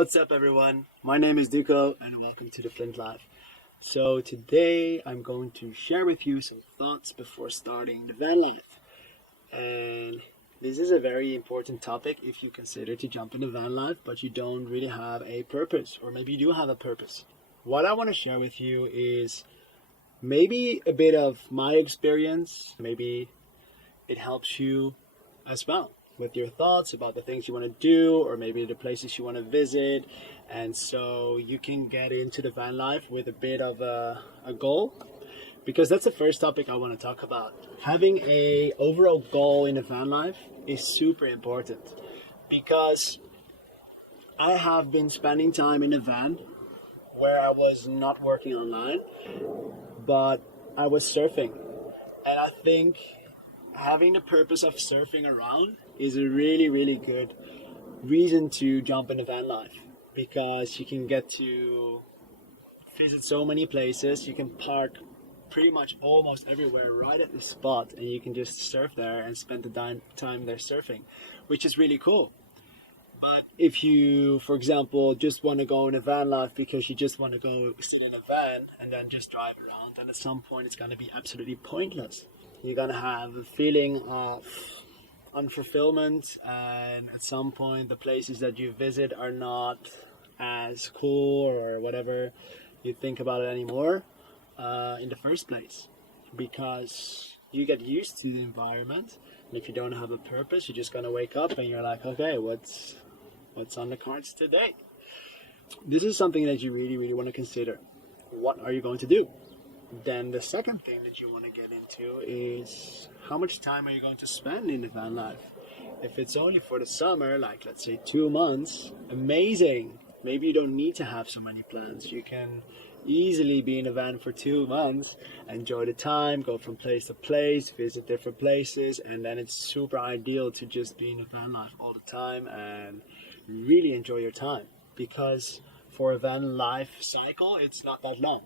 What's up, everyone? My name is Duco, and welcome to the Flint Life. So today I'm going to share with you some thoughts before starting the van life. And this is a very important topic if you consider to jump in the van life, but you don't really have a purpose, or maybe you do have a purpose. What I want to share with you is maybe a bit of my experience. Maybe it helps you as well with your thoughts about the things you want to do, or maybe the places you want to visit, and so you can get into the van life with a bit of a goal, because that's the first topic I want to talk about. Having a overall goal in the van life is super important, because I have been spending time in a van where I was not working online, but I was surfing, and I think having the purpose of surfing around is a really good reason to jump in a van life, because you can get to visit so many places. You can park pretty much almost everywhere right at the spot, and you can just surf there and spend the time there surfing, which is really cool. But if you, for example, just want to go in a van life because you just want to go sit in a van and then just drive around, then at some point it's going to be absolutely pointless. You're going to have a feeling of unfulfillment, and at some point the places that you visit are not as cool or whatever you think about it anymore in the first place, because you get used to the environment. And if you don't have a purpose, you're just going to wake up and you're like, okay, what's on the cards today? This is something that you really want to consider. What are you going to do? Then the second thing that you want to get into is how much time are you going to spend in the van life? If it's only for the summer, like let's say 2 months, amazing. Maybe you don't need to have so many plans. You can easily be in a van for 2 months, enjoy the time, go from place to place, visit different places, and then it's super ideal to just be in a van life all the time and really enjoy your time, because for a van life cycle, it's not that long.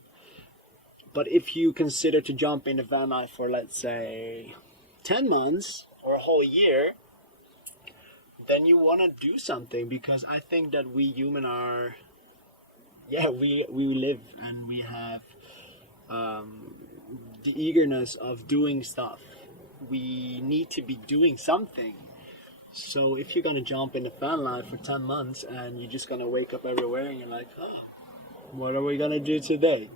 But if you consider to jump in a van life for, let's say, 10 months or a whole year, then you want to do something, because I think that we human are, we live and we have the eagerness of doing stuff. We need to be doing something. So if you're going to jump in a van life for 10 months and you're just going to wake up everywhere and you're like, oh, what are we going to do today?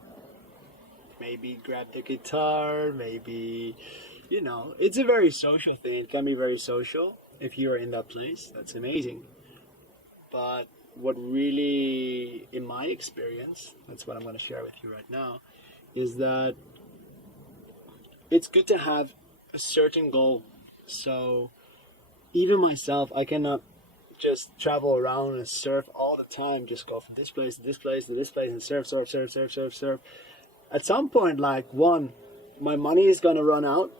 Maybe grab the guitar, maybe, it's a very social thing. It can be very social if you're in that place. That's amazing. But what really, in my experience, that's what I'm going to share with you right now, is that it's good to have a certain goal. So even myself, I cannot just travel around and surf all the time, just go from this place to this place to this place and surf. At some point, like, one, my money is going to run out.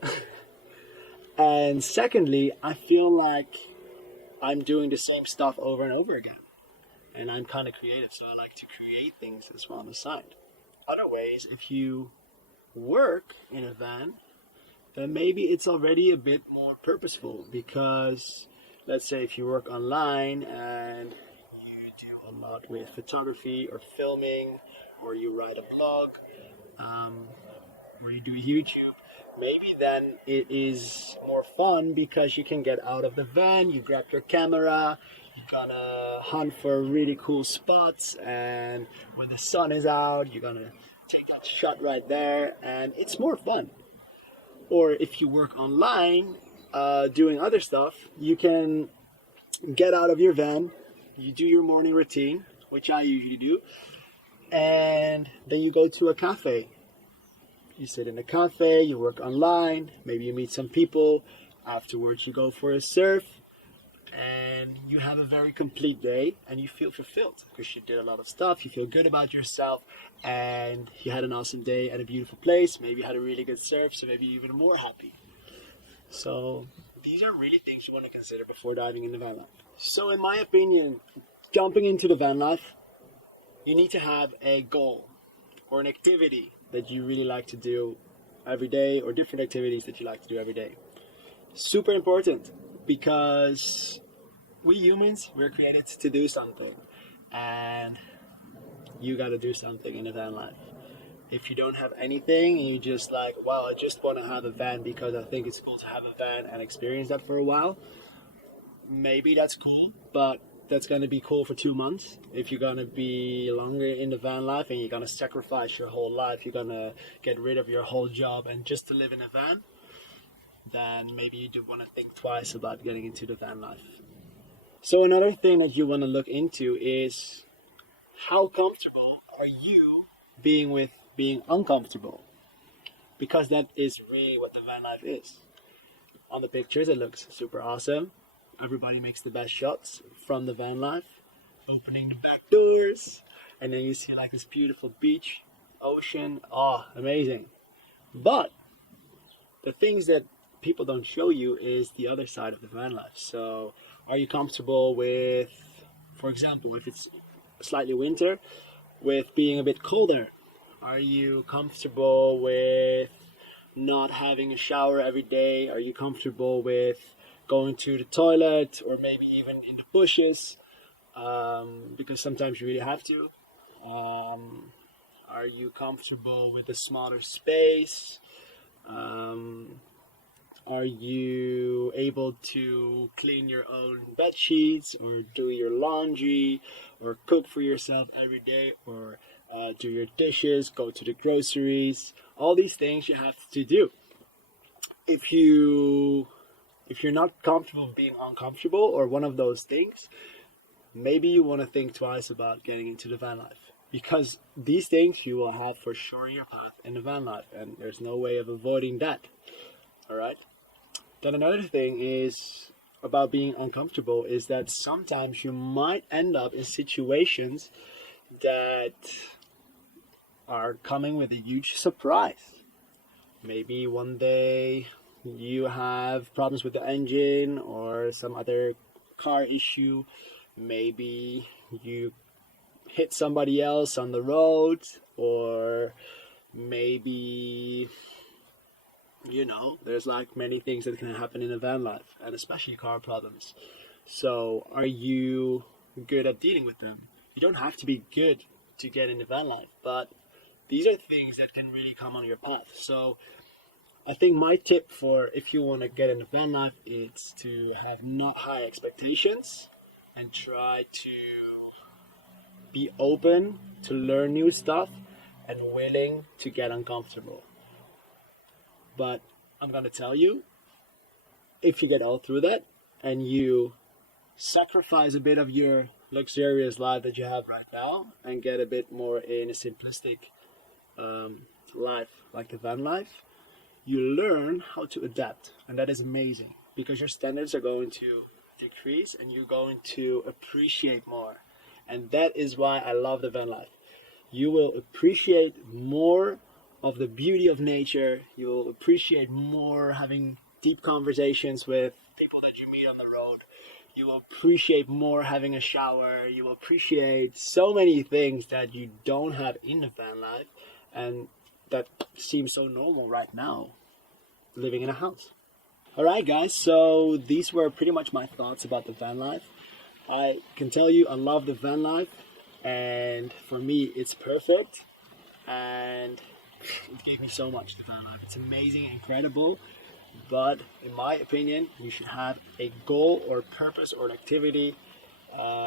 And secondly, I feel like I'm doing the same stuff over and over again. And I'm kind of creative, so I like to create things as well on the side. Other ways, if you work in a van, then maybe it's already a bit more purposeful, because let's say if you work online and you do a lot with photography or filming, or you write a blog, or you do YouTube, maybe then it is more fun because you can get out of the van, you grab your camera, you're gonna hunt for really cool spots, and when the sun is out, you're gonna take that shot right there, and it's more fun. Or if you work online, doing other stuff, you can get out of your van, you do your morning routine, which I usually do, and then you go to a cafe. You sit in a cafe, you work online, maybe you meet some people, afterwards you go for a surf, and you have a very complete day, and you feel fulfilled because you did a lot of stuff, you feel good about yourself, and you had an awesome day at a beautiful place. Maybe you had a really good surf, so maybe you're even more happy. So these are really things you want to consider before diving in the van life. So in my opinion, jumping into the van life, you need to have a goal or an activity that you really like to do every day, or different activities that you like to do every day. Super important, because we humans, we're created to do something. and you got to do something in a van life. If you don't have anything and you just like, wow, I just want to have a van because I think it's cool to have a van and experience that for a while, maybe that's cool, but that's going to be cool for 2 months. If you're going to be longer in the van life and you're going to sacrifice your whole life, you're going to get rid of your whole job and just to live in a van, then maybe you do want to think twice about getting into the van life. So another thing that you want to look into is, how comfortable are you being with being uncomfortable? Because that is really what the van life is. On the pictures it looks super awesome. Everybody makes the best shots from the van life, opening the back doors, and then you see like this beautiful beach, ocean, amazing. But the things that people don't show you is the other side of the van life. So are you comfortable with, for example, if it's slightly winter, with being a bit colder? Are you comfortable with not having a shower every day? Are you comfortable with going to the toilet or maybe even in the bushes, because sometimes you really have to? Are you comfortable with a smaller space? Are you able to clean your own bed sheets or do your laundry or cook for yourself every day, or do your dishes, go to the groceries? All these things you have to do. If you're not comfortable being uncomfortable or one of those things, maybe you want to think twice about getting into the van life, because these things you will have for sure in your path in the van life, and there's no way of avoiding that. All right. Then another thing is about being uncomfortable is that sometimes you might end up in situations that are coming with a huge surprise. Maybe one day you have problems with the engine or some other car issue. Maybe you hit somebody else on the road, or maybe, there's like many things that can happen in a van life, and especially car problems. So are you good at dealing with them? You don't have to be good to get in the van life, but these are things that can really come on your path. So I think my tip for if you want to get in the van life is to have not high expectations and try to be open to learn new stuff and willing to get uncomfortable. But I'm going to tell you, if you get all through that and you sacrifice a bit of your luxurious life that you have right now and get a bit more in a simplistic life like the van life, you learn how to adapt, and that is amazing, because your standards are going to decrease and you're going to appreciate more. And that is why I love the van life. You will appreciate more of the beauty of nature. You will appreciate more having deep conversations with people that you meet on the road. You will appreciate more having a shower. You will appreciate so many things that you don't have in the van life, and that seems so normal right now, living in a house. Alright guys, so these were pretty much my thoughts about the van life. I can tell you I love the van life, and for me it's perfect, and it gave me so much, the van life. It's amazing, incredible, but in my opinion you should have a goal or purpose or an activity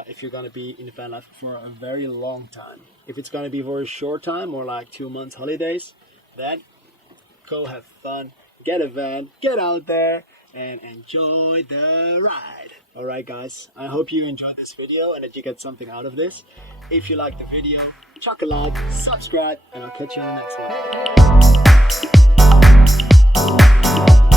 if you're going to be in the van life for a very long time. If it's going to be for a short time or like 2 months holidays, then go have fun, get a van, get out there and enjoy the ride. Alright guys, I hope you enjoyed this video and that you get something out of this. If you liked the video, chuck a like, subscribe, and I'll catch you on the next one.